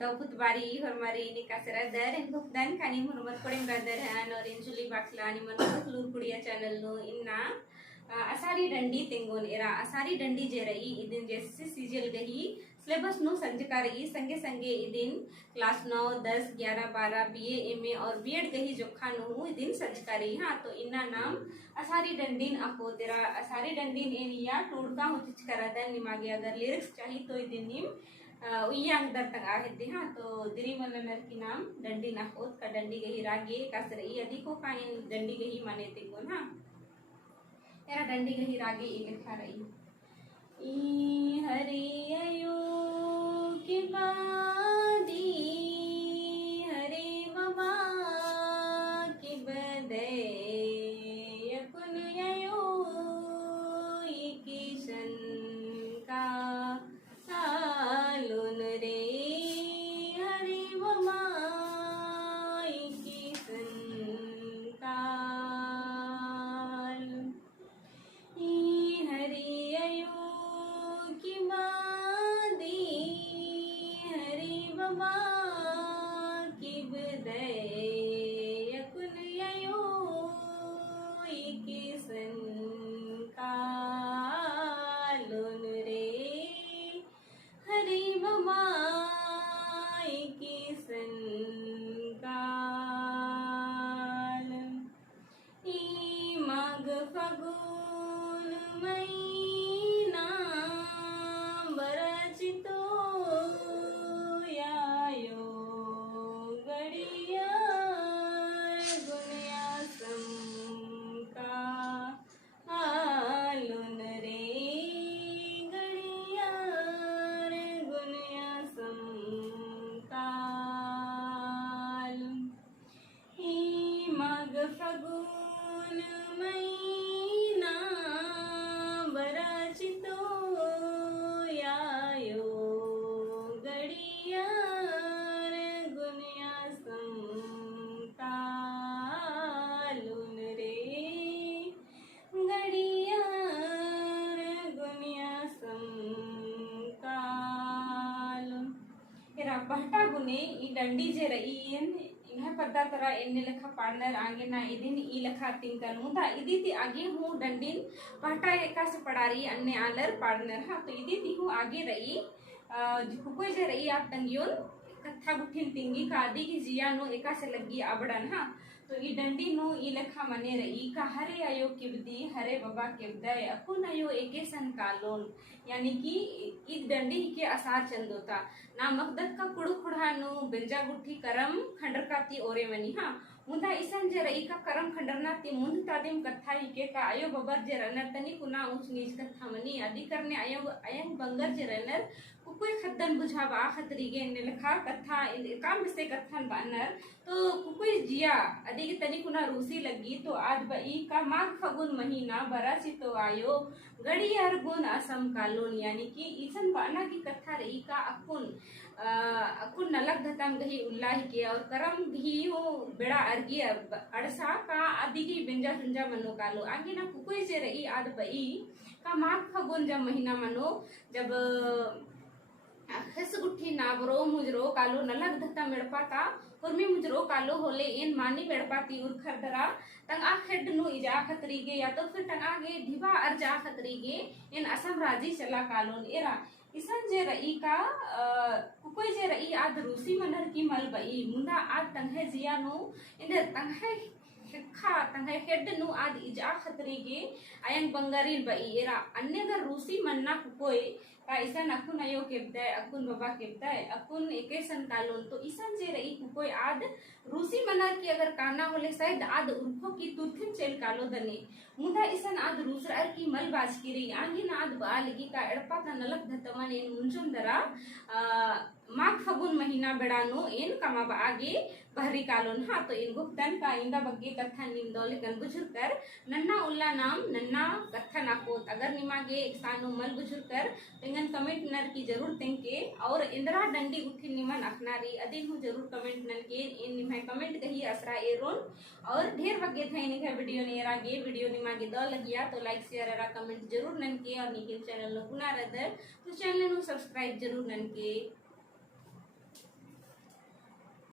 tahu kutbari hormari ini kasera dar en dan kani hormar kodem brother han और इंजुली बाटला नि मन लूर कुड़िया channel no इन्ना असारी डंडी तेंगोन एरा असारी डंडी जे रही इदिन जैसे सीजल गही सिलेबस नो संजका रही संगे संगे इदिन क्लास 9 10 11 12 बीए एमए और बीएड गही जोखा नो इदिन संजका रही हाँ तो इन्ना नाम असारी डंडीन आपको तेरा असारी डंडीन एनिया टूड़का होचिच करादा निमागे अगर लिरिक्स चाहिए तो इदिन निम उयांग दर तक आहते हाँ तो दिरी मलनर की नाम डंडी नाखोत का डंडी गही रागे कासरई यदि को काइन डंडी गही माने तेगोन हाँ तेरा डंडी गही रागे एक लिखा रही ई हरि अयो की बादी हरे बाबा की बदे यकुन अयो ई किशन का सालुन रे हरि बाबा ई किशन का फगुन महीना बरचितो यायो गड़िया गुनिया समका हालुन रे गड़िया गुनिया समका मग फगुन महीना बरचितो यायो गड़िया गुनिया समकालुन रे गड़िया गुनिया समकाल इरा बहटा गुने ई डंडी जे रही इन्हें पता तरा इन्ने लेखा पार्टनर आगे ना इदिन ई लेखा तिंकन मुदा इदी ती आगे हूँ डंडिन पहटा एका से पड़ारी अन्य आलर पार्टनर हाँ तो इदी ती हूँ आगे रही कोई जे रही आप तंगियोन कथा गुठिन तिंगी का आदि की जिया नो एका से लगी आबड़न हाँ तो ई डंडी नो ई लेखा मने रही का हरे आयो किबदी हरे बाबा किबदय अकुन आयो एके सन कालोन यानी कि ई डंडी के आसार चंदोता ना मकदत का कुड़ खुड़ा नो बिंजा गुठी करम खंडरकाती ओरे मनी हाँ मुदा इसन जे रही का करम खंडरना ती मुंद तादिम कथा ही के का आयो बबर जे रनर तनी कुना ऊंच नीच कथा मनी आदि करने आयो अयंग बंगर जे रनर कुकुई खद्दन बुझावा खतरीगे ने लिखा कथा काम से कथन बानर तो कुकुई जिया आदि के तनी कुना रूसी लगी तो आज बई का माघ फगुन महीना बरासी तो आयो गड़ी गुण असम कालोन यानी कि इसन बाना की कथा रही का अकुन नलक धतम गही उल्लाह के और करम घी हो बेड़ा अर्गी अड़सा का आदि की बिंजा सुंजा मनो कालो आगे ना कुकुई से रही आद बई का माघ फगुन जब महीना मनो जब खस गुठी नाबरो मुजरो कालो नलक धता मेड़पाता कुर्मी मुजरो कालो होले इन मानी मेड़पाती उर खरदरा तंग आ खेड नु इजा खतरीगे या तो फिर तंग आगे ढिबा अर्जा खतरीगे इन असम राजी चला कालोन एरा इसन जे रई का कुकोई जे रई आद रूसी मनर की मल बई मुंदा आद तंगे जिया नु इंदे तंगे खा तंगे हेड नु आद इजा खतरीगे अयंग बंगारील बई एरा अन्यगर रूसी मन्ना कुकोई का इसन अकुन अयो केबदाय अकुन बाबा केबदाय अकुन एके सन कालोन तो इसन जे रही कुकोई आद रूसी मनार की अगर काना होले शायद आद उर्फो की तुरथिन चेल कालो दने मुदा इसन आद रूसरार की मल बाज की रही आंगी ना आद बा लगी का एड़पा का नलक धतमन इन मुंजुम दरा माघ फगुन महीना बेड़ानो इन कमाब आगे बहरी कालोन हाँ तो इन गुप्तन का इंदा बग्गे कथा निम्दौले गन बुजुर कर नन्ना उल्ला नाम नन्ना कथा नाकोत अगर निमागे सानो मल बुजुर कर तेंगन कमेंट नर की जरूर तेंके और इंदिरा डंडी उठी निमन अखनारी अदिन हूँ जरूर कमेंट नन के इन निमाय कमेंट कही असरा एरोन और ढेर बग्गे थे इनके वीडियो ने रागे वीडियो निमागे द लगिया तो लाइक शेयर एरा कमेंट जरूर नन के और निखिल चैनल नो पुना रदर तो चैनल नो सब्सक्राइब जरूर नन के।